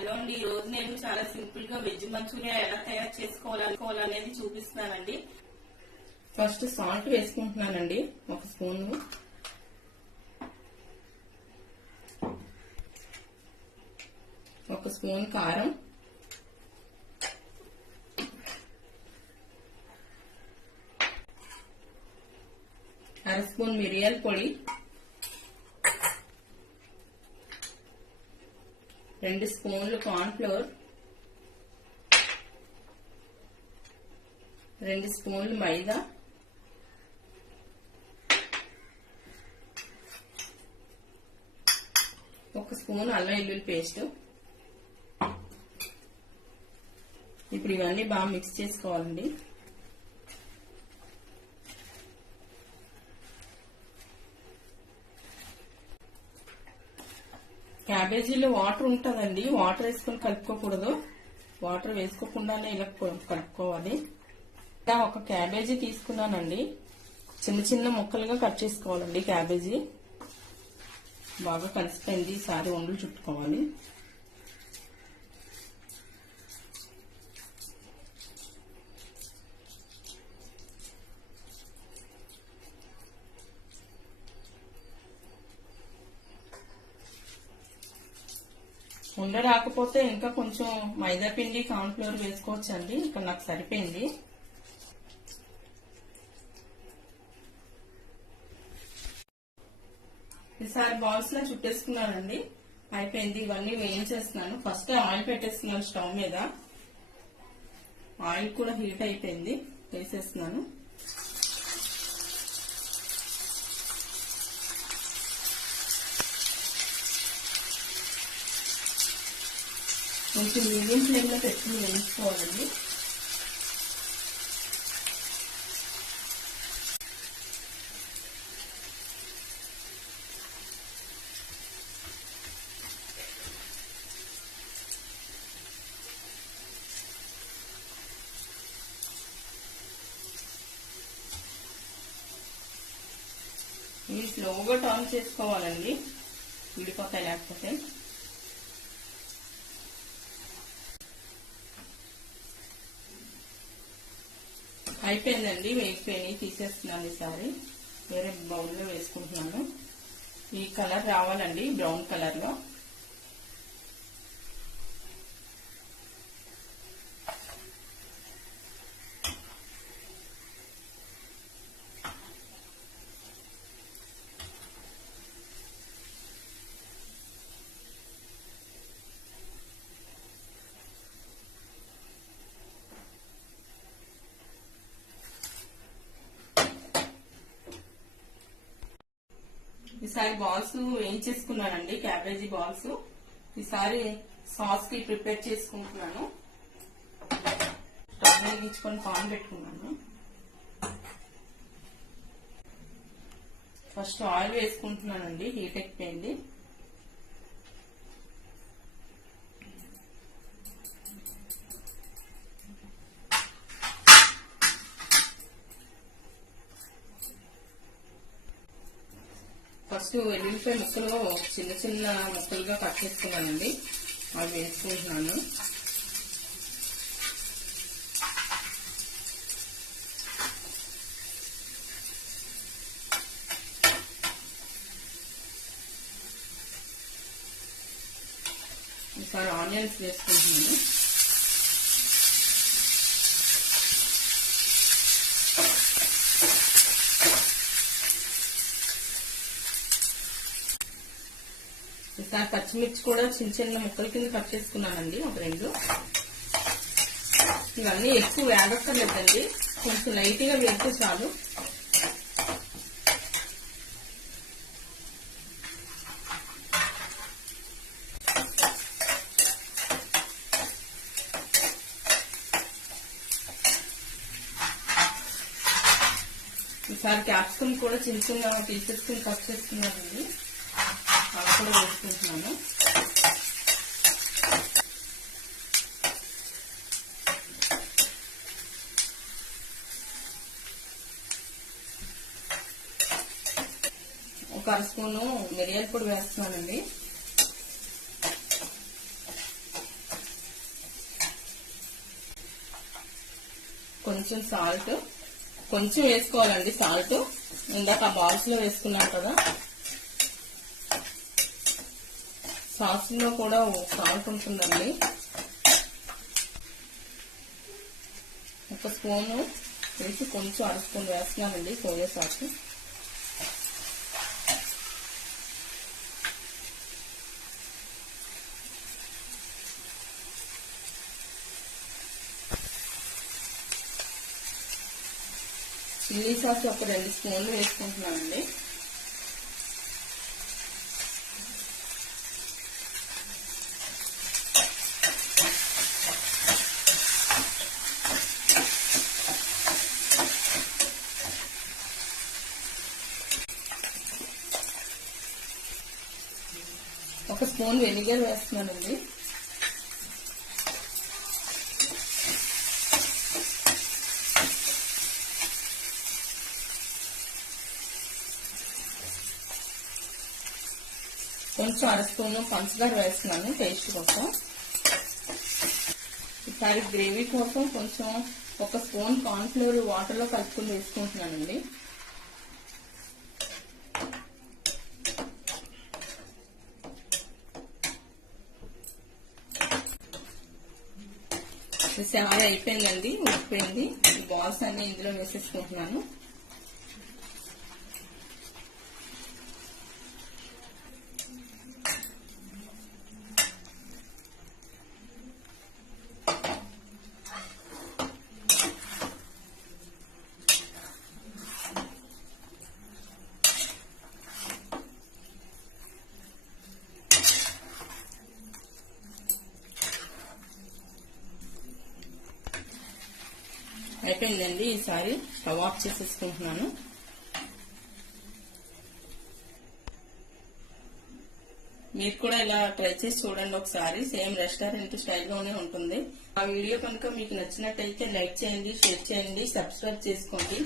Hello అండి, ఈ రోజు నేను చాలా సింపుల్ గా వెజ్ మంచూరియా ఎలా తయారు చేసుకోవాలనేది చూపిస్తున్నానండి. ఫస్ట్ సాల్ట్ వేసుకుంటున్నానండి, 1 స్పూన్. ఒక స్పూన్ కారం, అర స్పూన్ మిరియాల పొడి, 2 స్పూన్లు కార్న్ ఫ్లోర్, 2 స్పూన్లు మైదా, 1 స్పూన్ అల్లం వెల్లుల్లి పేస్ట్. ఇప్పుడు ఇవన్నీ బాగా మిక్స్ చేసుకోవాలండి. క్యాబేజీలో వాటర్ ఉంటుందండి, వాటర్ వేసుకొని కలుపుకోకూడదు. వాటర్ వేసుకోకుండానే ఇలా కలుపుకోవాలి. ఇలా ఒక క్యాబేజీ తీసుకున్నానండి, చిన్న చిన్న ముక్కలుగా కట్ చేసుకోవాలండి. క్యాబేజీ బాగా కలిసిపోయింది, ఈసారి వండలు చుట్టుకోవాలి. ఉండ రాకపోతే ఇంకా కొంచెం మైదా పిండి, కార్న్ ఫ్లోర్ వేసుకోవచ్చండి. ఇక్కడ నాకు సరిపోయింది. ఈసారి బాల్స్ లా చుట్టేసుకున్నానండి, అయిపోయింది. ఇవన్నీ వేయించేస్తున్నాను. ఫస్ట్ ఆయిల్ పెట్టేస్తున్నాను స్టవ్ మీద. ఆయిల్ కూడా హీట్ అయిపోయింది, వేసేస్తున్నాను. కొంచెం మీడియం ఫ్లేమ్ లో పెట్టుకుని వేయించుకోవాలండి. ఇవి స్లోగా టర్న్ చేసుకోవాలండి, విడిపోతాయి లేకపోతే. అయిపోయిందండి, వేగిపోయి తీసేస్తున్నాను. ఈసారి వేరే బౌల్లో వేసుకుంటున్నాను. ఈ కలర్ రావాలండి, బ్రౌన్ కలర్ లో. ఈసారి బాల్స్ వేయించేసుకున్నానండి, క్యాబేజీ బాల్స్. ఈసారి సాస్ కి ప్రిపేర్ చేసుకుంటున్నాను. స్టవ్ వెలిగించుకొని పాన్ పెట్టుకున్నాను. ఫస్ట్ ఆయిల్ వేసుకుంటున్నానండి, హీట్ ఎక్కిపోయింది. ఫస్ట్ వెల్లుల్లిపాయ ముక్కలు చిన్న చిన్న ముక్కలుగా కట్ చేసుకున్నానండి, అవి వేసుకుంటున్నాను. ఈసారి ఆనియన్స్ వేసుకుంటున్నాను. ఈసారి పచ్చిమిర్చి కూడా చిన్న చిన్న ముక్కల కింద కట్ చేసుకున్నానండి, ఒక 2. ఇవన్నీ ఎక్కువ వేగక్కర్లేదండి, కొంచెం లైట్ గా వేస్తే చాలు. ఈసారి క్యాప్సికమ్ కూడా చిన్న చిన్న తీసేసుకుని కట్ చేసుకున్నానండి, అలా కూడా వేసుకుంటున్నాను. ఒక అర స్పూను మిరియాల పొడి వేస్తున్నానండి. కొంచెం సాల్ట్, కొంచెం వేసుకోవాలండి సాల్ట్. ఇందాక ఆ బాల్స్ లో వేసుకున్నాం కదా, సాస్ లో కూడా సాల్ట్ ఉంటుందండి. ఒక స్పూను వేసి కొంచెం అర స్పూన్ వేస్తున్నానండి సోయా సాస్. చిల్లీ సాస్ ఒక 2 స్పూన్లు వేసుకుంటున్నానండి. ఒక స్పూన్ వెనిగర్ వేస్తున్నానండి. కొంచెం అర స్పూన్ పంచదార వేస్తున్నాను టేస్ట్ కోసం. ఈసారి గ్రేవీ కోసం కొంచెం ఒక స్పూన్ కార్న్ ఫ్లోర్ వాటర్ లో కలుపుకుని వేసుకుంటున్నానండి. చాలా అయిపోయిందండి, ఉడికిపోయింది. ఈ బాల్స్ అన్ని ఇందులో వేసేసుకుంటున్నాను. అయిపోయిందండి. ఈసారి స్టవ్ ఆఫ్ చేసేసుకుంటున్నాను. మీరు కూడా ఇలా ట్రై చేసి చూడండి ఒకసారి. సేమ్ రెస్టారెంట్ స్టైల్లోనే ఉంటుంది. ఆ వీడియో కనుక మీకు నచ్చినట్టయితే లైక్ చేయండి, షేర్ చేయండి, సబ్స్క్రైబ్ చేసుకోండి.